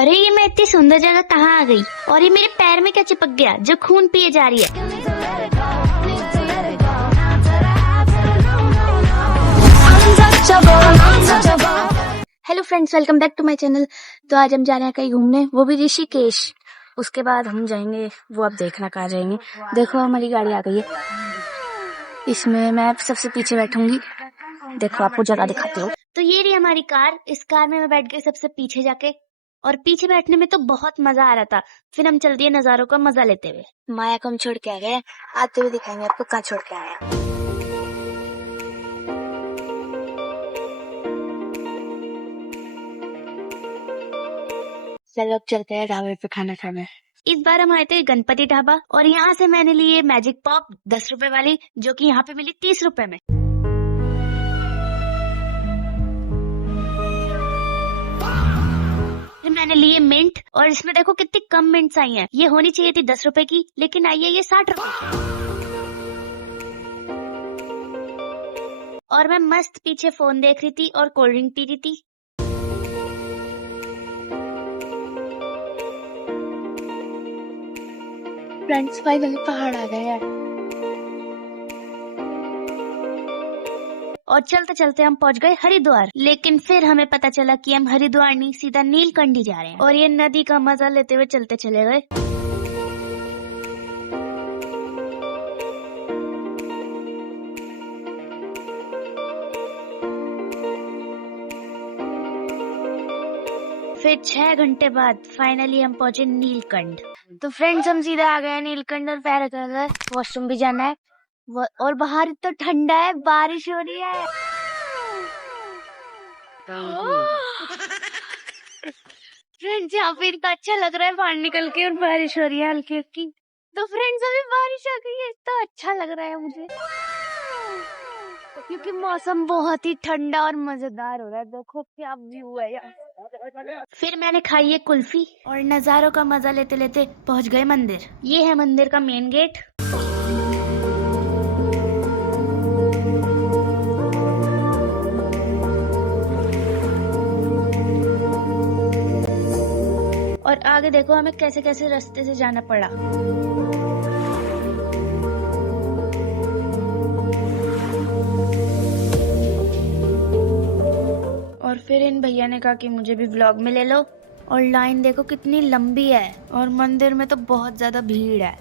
अरे ये मैं इतनी सुंदर जगह कहाँ आ गई और ये मेरे पैर में क्या चिपक गया जो खून पिए जा रही है। Hello friends, welcome back to my channel. तो आज हम जा रहे हैं कहीं घूमने, वो भी ऋषिकेश। उसके बाद हम जाएंगे, वो आप देखना कहाँ जाएंगे। देखो हमारी गाड़ी आ गई है, इसमें मैं सबसे पीछे बैठूंगी। देखो आपको जगह दिखाती हूँ। तो ये रही हमारी कार। इस कार में मैं बैठ गई सबसे पीछे जाके, और पीछे बैठने में तो बहुत मजा आ रहा था। फिर हम चल दिए नजारों का मजा लेते हुए। माया को हम छोड़ के आ गए, आते हुए दिखाएंगे आपको कहाँ छोड़ के आया। चलो अब चलते हैं ढाबे पे खाना खाने। इस बार हम आए थे गणपति ढाबा, और यहाँ से मैंने ली है मैजिक पॉप 10 रुपए वाली, जो कि यहाँ पे मिली 30 रुपए में। फिर मैंने लिए मिंट, और इसमें देखो कितनी कम मिंट्स आई हैं। ये होनी चाहिए थी 10 रुपए की, लेकिन आई है ये 60 रुपए की। और मैं मस्त पीछे फोन देख रही थी और कोल्ड ड्रिंक पी रही थी। फ्रेंड्स फाइनली पहाड़ आ गए हैं, और चलते चलते हम पहुंच गए हरिद्वार। लेकिन फिर हमें पता चला कि हम हरिद्वार नहीं, सीधा नीलकंठी जा रहे हैं, और ये नदी का मजा लेते हुए चलते चले गए। फिर 6 घंटे बाद फाइनली हम पहुंचे नीलकंठ। तो फ्रेंड्स हम सीधा आ गए नीलकंठ, और पैर कर गए, वॉशरूम भी जाना है, और बाहर इतना ठंडा है, बारिश हो रही है। फ्रेंड्स यहाँ पे इतना अच्छा लग रहा है बाहर निकल के, और बारिश हो रही है हल्की हल्की। तो फ्रेंड्स अभी बारिश आ गई है, इतना अच्छा लग रहा है मुझे, क्योंकि मौसम बहुत ही ठंडा और मजेदार हो रहा है। देखो क्या व्यू है यार। फिर मैंने खाई है कुल्फी, और नजारों का मजा लेते लेते पहुंच गए मंदिर। ये है मंदिर का मेन गेट। और आगे देखो हमें कैसे कैसे रास्ते से जाना पड़ा। और फिर इन भैया ने कहा कि मुझे भी व्लॉग में ले लो, और लाइन देखो कितनी लंबी है, और मंदिर में तो बहुत ज्यादा भीड़ है।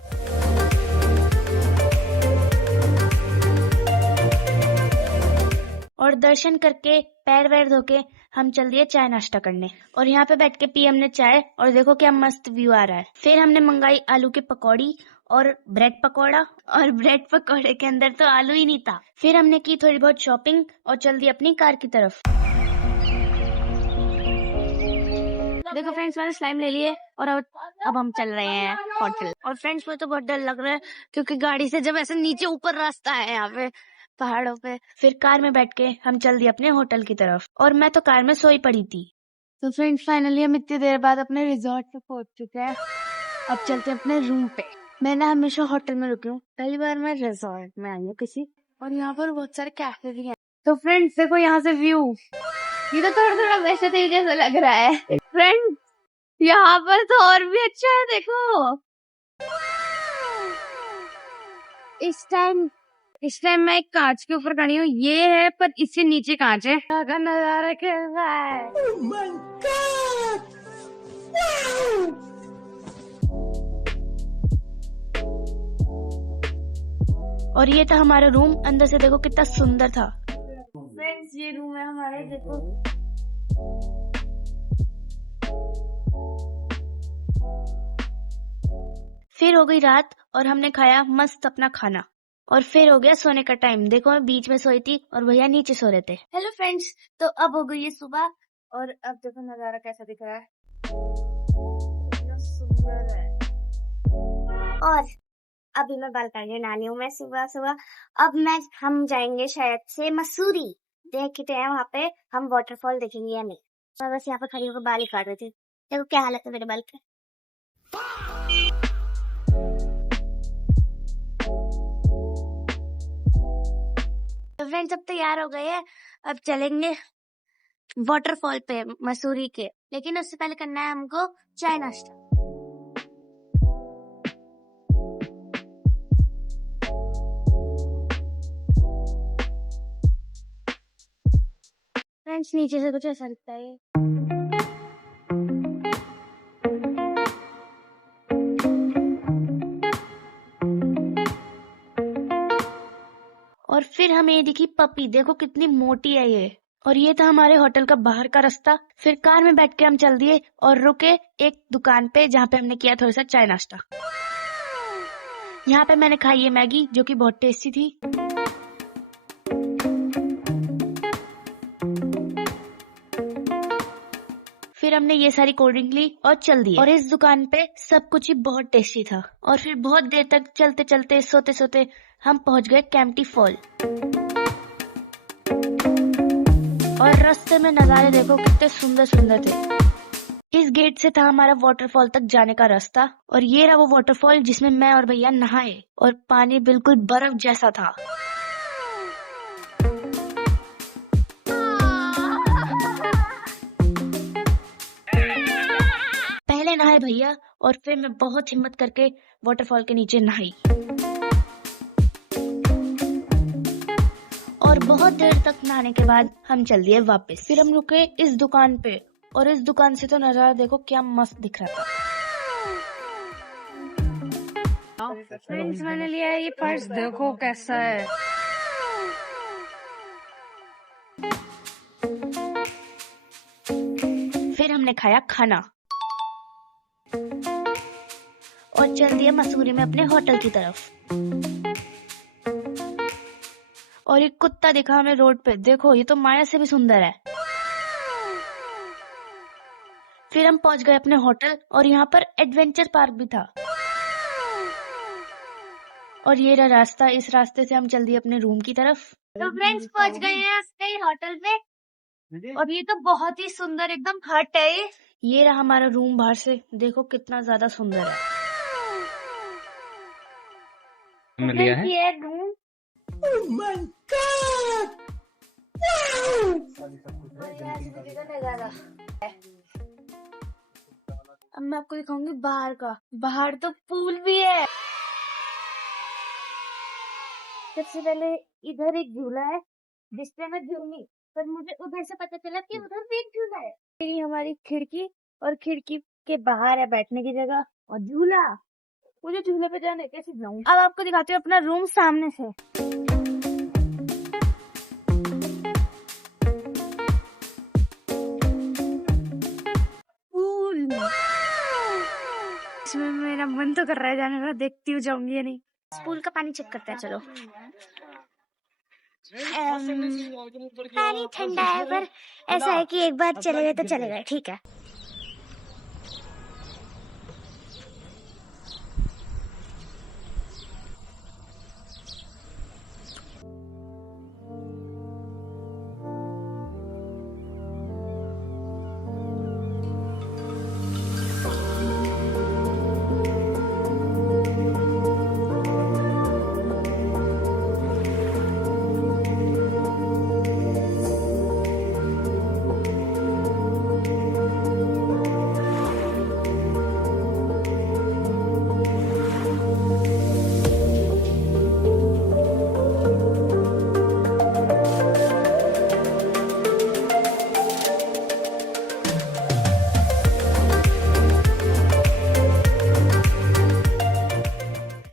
और दर्शन करके पैर वैर धो के हम चल दिए चाय नाश्ता करने, और यहाँ पे बैठ के पी हमने चाय, और देखो क्या मस्त व्यू आ रहा है। फिर हमने मंगाई आलू की पकौड़ी और ब्रेड पकौड़ा, और ब्रेड पकौड़े के अंदर तो आलू ही नहीं था। फिर हमने की थोड़ी बहुत शॉपिंग और चल दी अपनी कार की तरफ। देखो फ्रेंड्स मैंने स्लाइम ले लिए, और अब हम चल रहे हैं होटल। और फ्रेंड्स मुझे तो बहुत डर लग रहा है, क्योंकि गाड़ी से जब ऐसे नीचे ऊपर रास्ता है यहाँ पे पहाड़ों पे। फिर कार में बैठ के हम चल दिए अपने होटल की तरफ, और मैं तो कार में सोई पड़ी थी। तो फ्रेंड्स फाइनली हम इतनी देर बाद अपने रिजॉर्ट पे पहुंच चुके हैं। अब चलते हैं अपने रूम पे। मैं ना हमेशा होटल में रुकी हूँ, पहली बार मैं रिजॉर्ट में आई हूँ किसी, और यहाँ पर बहुत सारे कैफे भी हैं। तो फ्रेंड्स देखो यहाँ से व्यू, ये तो थोड़ा थोड़ा वैसे थे जैसा लग रहा है। फ्रेंड्स यहाँ पर तो और भी अच्छा है, देखो इस टाइम मैं एक कांच के ऊपर खड़ी हूँ, ये है पर इससे नीचे कांच है। का नजारा कैसा है। Oh my God! Wow! और ये था हमारा रूम, अंदर से देखो कितना सुंदर था। फ्रेंड्स ये रूम है हमारा, देखो फिर हो गई रात, और हमने खाया मस्त अपना खाना, और फिर हो गया सोने का टाइम। देखो मैं बीच में सोई थी और भैया नीचे सो रहे थे। हेलो फ्रेंड्स, तो अब हो गई है सुबह, और अब देखो नजारा कैसा दिख रहा है, सुंदर है। और अभी मैं बालकनी नहा रही हूँ मैं सुबह सुबह। अब हम जाएंगे शायद से मसूरी, देखते हैं वहाँ पे हम वाटरफॉल देखेंगे या नहीं। मैं बस यहाँ पे खड़ी होकर बाल ही काट रही थी, देखो क्या हालत है मेरे बाल के। तो फ्रेंड्स अब तैयार हो गए हैं, अब चलेंगे वाटरफॉल पे मसूरी के, लेकिन उससे पहले करना है हमको चाय नाश्ता। फ्रेंड्स नीचे से कुछ ऐसा दिखता है। और फिर हमें ये दिखी पपी, देखो कितनी मोटी है ये। और ये था हमारे होटल का बाहर का रास्ता। फिर कार में बैठ के हम चल दिए और रुके एक दुकान पे जहाँ पे हमने किया थोड़ा सा चाय नाश्ता। यहाँ पे मैंने खाई है मैगी जो कि बहुत टेस्टी थी। फिर हमने ये सारी कोल्ड ड्रिंक ली और चल दिए। और इस दुकान पे सब कुछ ही बहुत टेस्टी था। और फिर बहुत देर तक चलते चलते सोते सोते हम पहुंच गए कैंपटी फॉल। और रास्ते में नजारे देखो कितने सुंदर सुंदर थे। इस गेट से था हमारा वाटरफॉल तक जाने का रास्ता। और ये रहा वो वाटरफॉल जिसमें मैं और भैया नहाए और पानी बिल्कुल बर्फ जैसा था। पहले नहाए भैया और फिर मैं बहुत हिम्मत करके वाटरफॉल के नीचे नहाई। और बहुत देर तक नहाने के बाद हम चल दिए वापस। फिर हम रुके इस दुकान पे और इस दुकान से तो नजारा देखो क्या मस्त दिख रहा था। फ्रेंड्स मैंने लिया है ये पर्स, देखो कैसा है। फिर हमने खाया खाना और चल दिए मसूरी में अपने होटल की तरफ। और एक कुत्ता दिखा हमें रोड पे, देखो ये तो माया से भी सुंदर है। फिर हम पहुंच गए अपने होटल और यहाँ पर एडवेंचर पार्क भी था। और ये रहा रास्ता, इस रास्ते से हम चल दिए अपने रूम की तरफ। तो फ्रेंड्स पहुंच गए हैं अपने होटल पे। और ये तो बहुत ही सुंदर एकदम हट है। ये रहा हमारा रूम, बाहर से देखो कितना ज्यादा सुंदर है। लिया है ये रूम। Oh my God! अब मैं आपको दिखाऊंगी बाहर का। बाहर तो पूल भी है। सबसे पहले इधर एक झूला है जिसपे मैं झूलूंगी, पर मुझे उधर से पता चला कि उधर भी एक झूला है। ये हमारी खिड़की और खिड़की के बाहर है बैठने की जगह और झूला। मुझे झूले पे जाने कैसे जाऊँ। अब आपको दिखाती हूँ अपना रूम सामने से। पूल, इसमें मेरा मन तो कर रहा है जाने का, देखती हूँ जाऊंगी या नहीं। पूल का पानी चेक करते हैं चलो। पानी ठंडा है पर ऐसा है कि एक बार चले गए तो चले गए, ठीक है।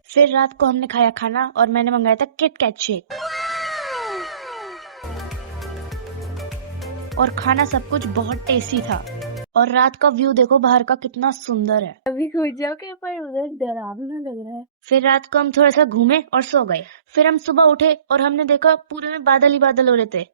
फिर रात को हमने खाया खाना और मैंने मंगाया था किट कैट शेक। और खाना सब कुछ बहुत टेस्टी था। और रात का व्यू देखो बाहर का कितना सुंदर है। अभी खुद जाके पर उधर डरावना लग रहा है। फिर रात को हम थोड़ा सा घूमे और सो गए। फिर हम सुबह उठे और हमने देखा पूरे में बादल ही बादल हो रहे थे।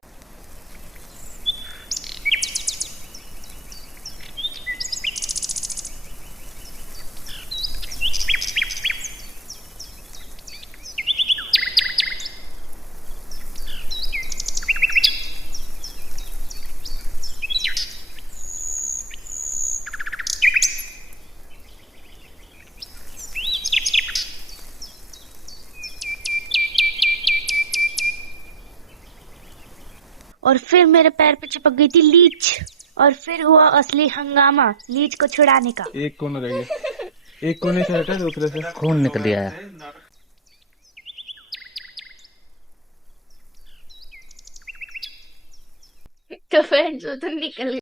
और फिर मेरे पैर पे चिपक गई थी लीच, और फिर हुआ असली हंगामा लीच को छुड़ाने का। एक कोना रह गया, एक कोने से हटा दूसरे से खून निकल गया। तो फ्रेंड्स वो तो निकल गई।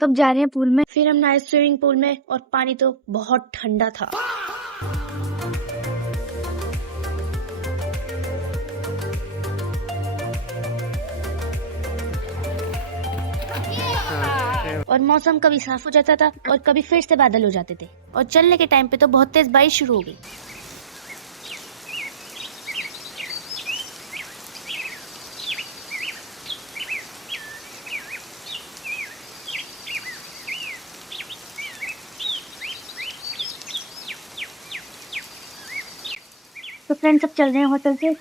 तब जा रहे हैं पूल में, फिर हम नहाए स्विमिंग पूल में और पानी तो बहुत ठंडा था। और मौसम कभी साफ हो जाता था और कभी फिर से बादल हो जाते थे, और चलने के टाइम पे तो बहुत तेज बारिश शुरू हो गई। तो फ्रेंड्स अब चल रहे हैं होटल से,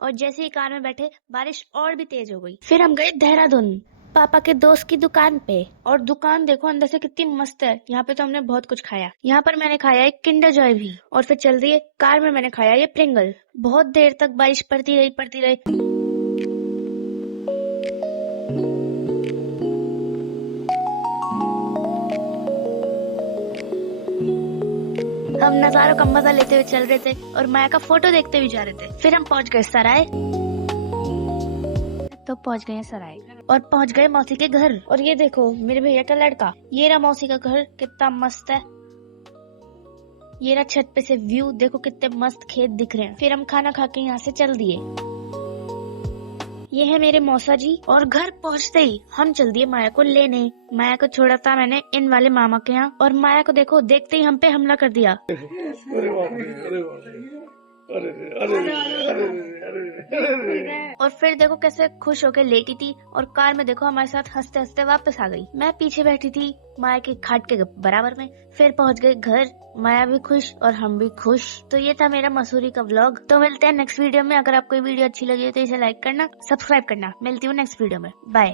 और जैसे ही कार में बैठे बारिश और भी तेज हो गई। फिर हम गए देहरादून पापा के दोस्त की दुकान पे, और दुकान देखो अंदर से कितनी मस्त है। यहाँ पे तो हमने बहुत कुछ खाया। यहाँ पर मैंने खाया एक किंडर जॉय भी, और फिर चल रही है कार में मैंने खाया ये प्रिंगल। बहुत देर तक बारिश पड़ती रही। हम नजारों का मजा लेते हुए चल रहे थे और माया का फोटो देखते हुए जा रहे थे। फिर हम पहुंच गए सराय, तो पहुंच गए सराय और पहुंच गए मौसी के घर। और ये देखो मेरे भैया का लड़का, ये रहा मौसी का घर, कितना मस्त है। ये रहा छत पे से व्यू, देखो कितने मस्त खेत दिख रहे हैं। फिर हम खाना खा के यहाँ से चल दिए। ये है मेरे मौसा जी, और घर पहुँचते ही हम चल दिए माया को लेने। माया को छोड़ा था मैंने इन वाले मामा के यहाँ, और माया को देखो देखते ही हम पे हमला कर दिया। और फिर देखो कैसे खुश होकर लेटी थी, और कार में देखो हमारे साथ हंसते हंसते वापस आ गई। मैं पीछे बैठी थी माया के खाट के बराबर में। फिर पहुंच गए घर, माया भी खुश और हम भी खुश। तो ये था मेरा मसूरी का व्लॉग। तो मिलते हैं नेक्स्ट वीडियो में। अगर आपको वीडियो अच्छी लगी है तो इसे लाइक करना, सब्सक्राइब करना। मिलती हूँ नेक्स्ट वीडियो में, बाय।